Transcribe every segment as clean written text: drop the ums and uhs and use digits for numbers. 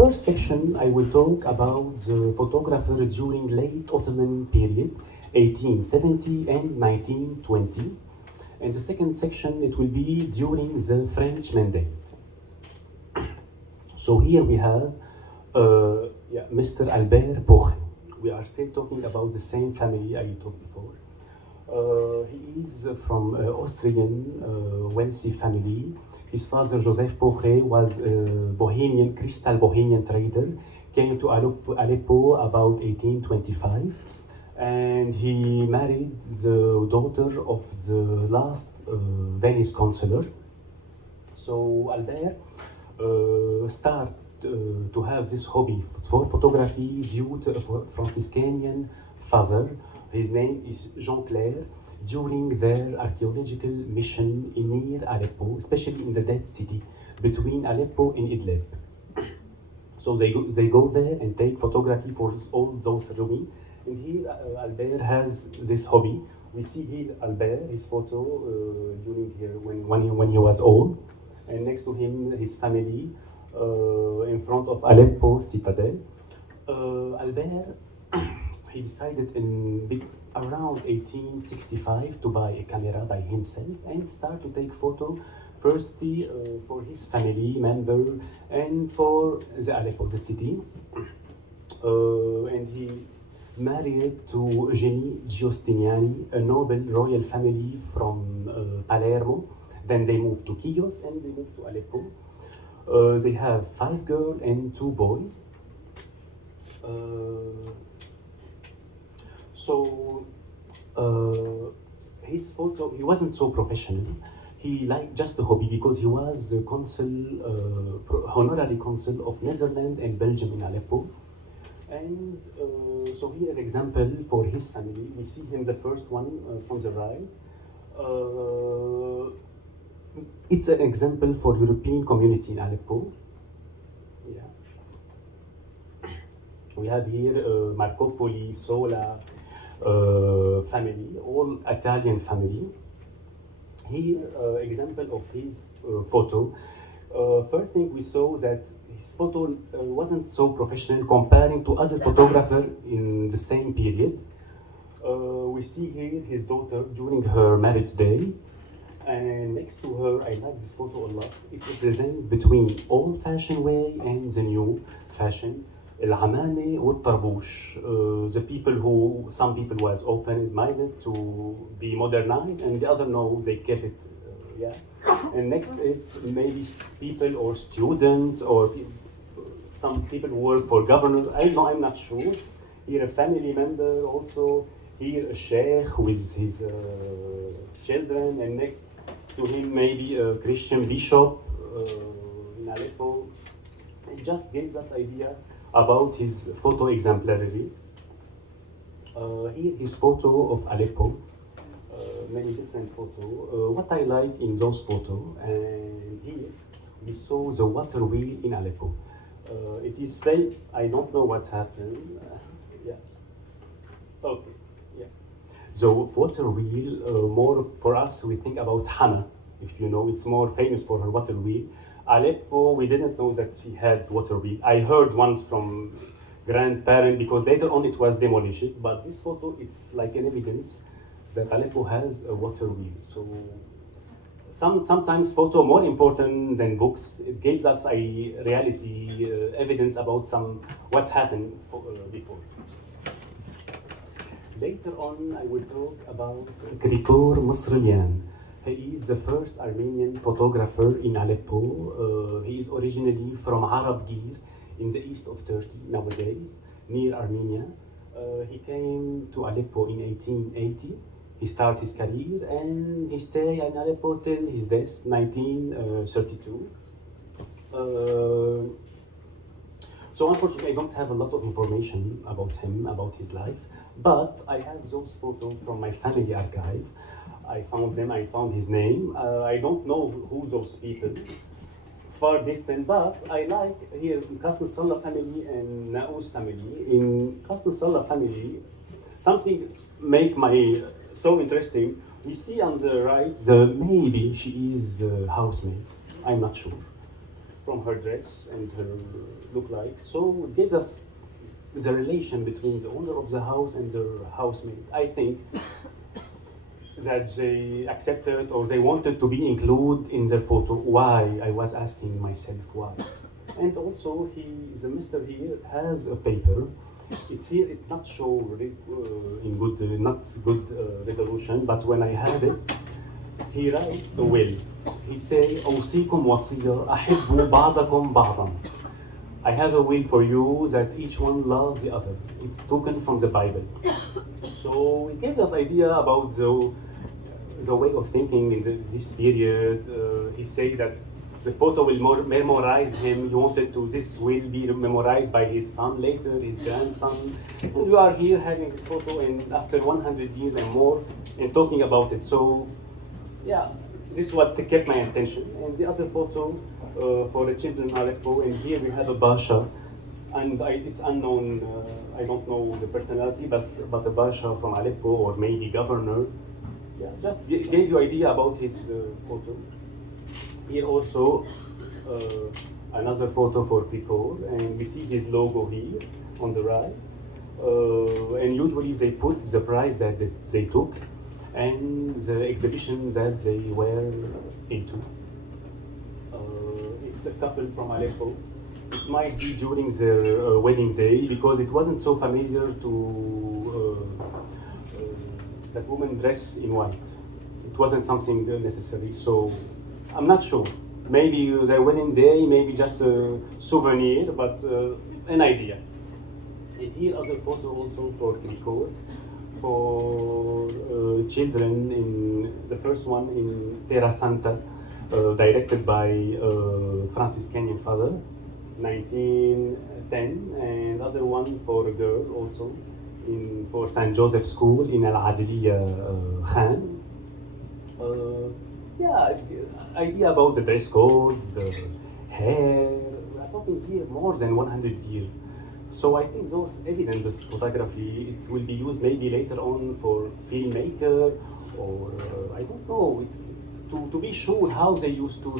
first section, I will talk about the photographer during late Ottoman period, 1870 and 1920. And the second section, it will be during the French Mandate. So here we have Mr. Albert Poche. We are still talking about the same family I talked before. He is from Austrian wealthy family. His father, Joseph Poche, was a Bohemian, crystal Bohemian trader, came to Aleppo about 1825, and he married the daughter of the last Venice consular. So Albert started to have this hobby for photography due to a Franciscan father. His name is Jean Clair. During their archaeological mission near Aleppo, especially in the Dead City, between Aleppo and Idlib. So they go there and take photography for all those ruins. And here Albert has this hobby. We see here Albert, his photo during here when he was old, and next to him his family in front of Aleppo citadel. Albert he decided around 1865 to buy a camera by himself and start to take photo firstly for his family member and for the Aleppo, the city. And he married to Eugenie Giustiniani, a noble royal family from Palermo. Then they moved to Chios and they moved to Aleppo. They have 5 girls and 2 boys. So his photo, he wasn't so professional. He liked just a hobby because he was a consul, honorary consul of Netherlands and Belgium in Aleppo. And so here an example for his family. We see him, the first one from the right. It's an example for European community in Aleppo. Yeah. We have here Marco Poli, Sola, family, all Italian family. Here, example of his photo. First thing we saw that his photo wasn't so professional comparing to other photographers in the same period. We see here his daughter during her marriage day, and next to her, I like this photo a lot. It represents between old-fashioned way and the new fashion. العمامة والطربوش, the people who, some people was open-minded to be modernized, and the other no, they kept it, yeah. And next it maybe people or students or some people who work for governor. I know, I'm not sure. Here a family member also. Here a sheikh with his children, and next to him maybe a Christian bishop in Aleppo. It just gives us idea about his photo exemplarity. Here his photo of Aleppo, many different photos. What I like in those photos, and here we saw the water wheel in Aleppo. It is very, I don't know what happened. Yeah. Okay. Yeah. So water wheel, more for us, we think about Hana. If you know, it's more famous for her water wheel. Aleppo, we didn't know that she had water wheel. I heard once from grandparent because later on it was demolished. But this photo, it's like an evidence that Aleppo has a water wheel. So sometimes photo more important than books. It gives us a reality evidence about what happened before. Later on, I will talk about Krikor Missrilian. He is the first Armenian photographer in Aleppo. He is originally from Arabgir in the east of Turkey nowadays, near Armenia. He came to Aleppo in 1880. He started his career and he stayed in Aleppo till his death, 1932. So unfortunately, I don't have a lot of information about him, about his life, but I have those photos from my family archive. I found them, I found his name. I don't know who those people, far distant, but I like here in Nasrallah family and Naous family. In Nasrallah family, something make my so interesting. We see on the right, maybe she is a housemaid, I'm not sure. from her dress and her look like. So it gave us the relation between the owner of the house and the housemaid. I think that they accepted or they wanted to be included in their photo. Why? I was asking myself why. And also, the Mister here has a paper. It's here. It's not show in good, not good resolution. But when I had it, he write a will. He say, "أوصيكم وصية أحبوا بعضكم بعضا." I have a will for you that each one love the other. It's taken from the Bible. So it gives us idea about the way of thinking in this period. He says that the photo will memorize him. He wanted to, this will be memorized by his son later, his grandson. And we are here having this photo and after 100 years and more and talking about it. So yeah, this is what kept my attention. And the other photo for the children in Aleppo, and here we have a Basha. And it's unknown, I don't know the personality, but a Basha from Aleppo or maybe governor. Yeah, just gave you idea about his photo. Here also another photo for Krikor, and we see his logo here on the right. And usually they put the prize that they took and the exhibition that they were into. It's a couple from Aleppo. It might be during their wedding day because it wasn't so familiar to that woman dress in white. It wasn't something necessary, so I'm not sure. Maybe their wedding day, maybe just a souvenir, but an idea. And here other photo also for Krikor, for children. In the first one in Terra Santa, directed by Franciscan father, 1910, and other one for a girl also for St. Joseph School in Al Adiliya Khan. Yeah, idea about the dress codes, hair. We are talking here more than 100 years. So I think those evidences, photography, it will be used maybe later on for filmmaker or I don't know. It's to be sure how they used to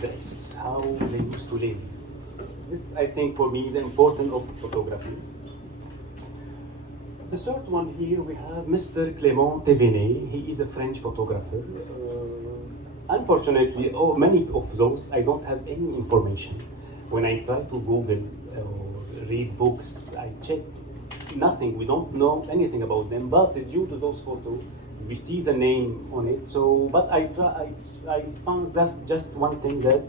dress, how they used to live. This, I think, for me, is important of photography. The third one here we have Mr. Clement Thevenet. He is a French photographer. Unfortunately, many of those I don't have any information. When I try to Google or read books, I check nothing. We don't know anything about them. But due to those photos, we see the name on it. So, but I found just one thing, that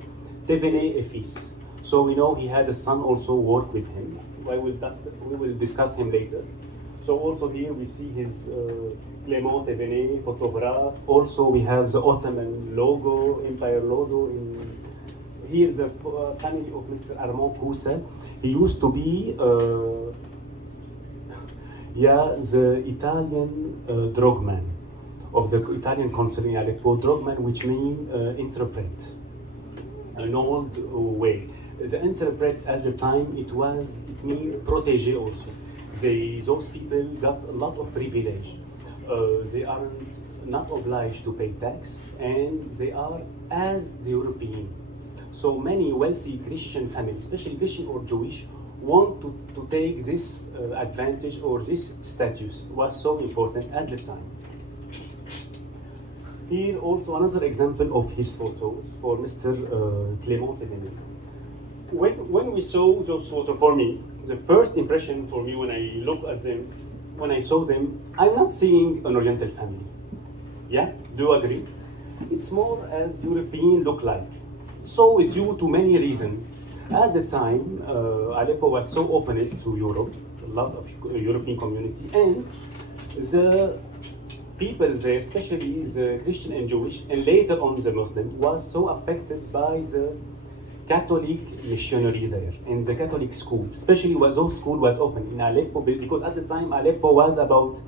Thevenet est fils. So we know he had a son also work with him. We will discuss him later. So also here we see his Clement Thevenet photograph. Also we have the Ottoman logo, empire logo. Here the family of Mr. Armand Coussa. He used to be the Italian drogman of the Italian Consular in Aleppo. Drogman, which means interpret, an old way. The interpret at the time, it means protégé also. Those people got a lot of privilege. They aren't not obliged to pay tax, and they are as the European. So many wealthy Christian families, especially Christian or Jewish, want to take this advantage or this status. Was so important at the time. Here also another example of his photos for Mr. Clement Thevenet. When we saw those photos, for me, the first impression for me when I look at them, when I saw them, I'm not seeing an Oriental family. Yeah, do you agree? It's more as European look like. So due to many reasons, at the time, Aleppo was so open to Europe, a lot of European community, and the people there, especially the Christian and Jewish, and later on the Muslim, was so affected by the Catholic missionary there, and the Catholic school, especially when those school was open in Aleppo, because at the time Aleppo was about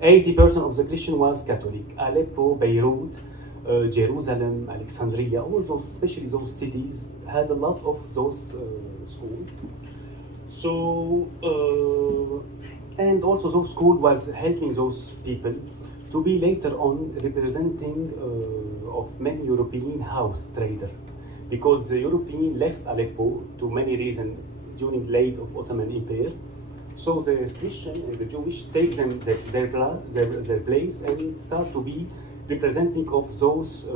80% of the Christian was Catholic. Aleppo, Beirut, Jerusalem, Alexandria, all those, especially those cities, had a lot of those schools. So, and also those schools was helping those people to be later on representing of many European house trader. because the European left Aleppo to many reasons during late of Ottoman Empire. So the Christian and the Jewish take them their place and start to be representing of those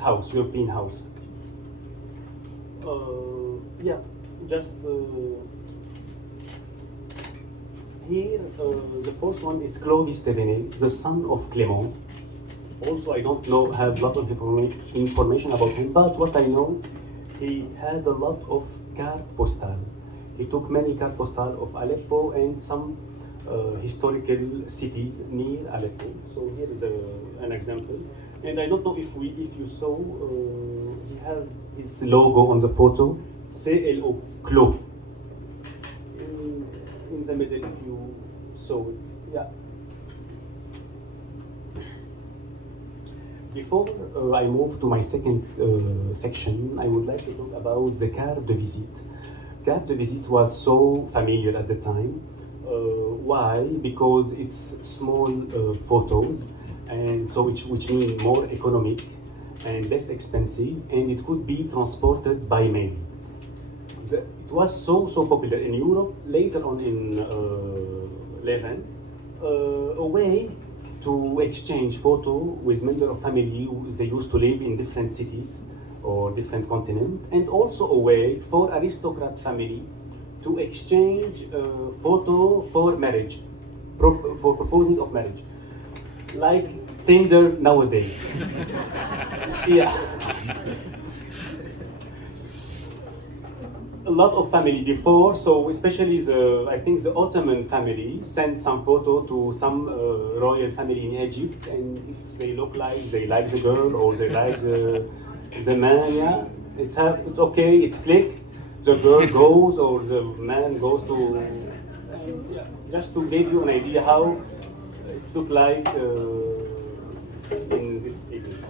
house, European house. Yeah, just here the first one is Clovis Thevenet, the son of Clement. Also, I don't know, have a lot of information about him, but what I know, he had a lot of carte postal. He took many carte postal of Aleppo and some historical cities near Aleppo. So here is an example. And I don't know if you saw, he have his logo on the photo, CLO, Clo. In the middle, if you saw it, yeah. Before I move to my second section, I would like to talk about the carte de visite. Carte de visite was so familiar at the time. Why? Because it's small photos, and so which means more economic and less expensive, and it could be transported by mail. It was so popular in Europe. Later on in Levant, a way to exchange photo with member of family who they used to live in different cities or different continent, and also a way for aristocrat family to exchange photo for marriage, for proposing of marriage, like Tinder nowadays. Yeah. A lot of family before, so especially I think the Ottoman family sent some photo to some royal family in Egypt, and if they look like they like the girl or they like the man, yeah, it's okay, it's click, the girl goes or the man goes to, and, yeah, just to give you an idea how it look like in this evening.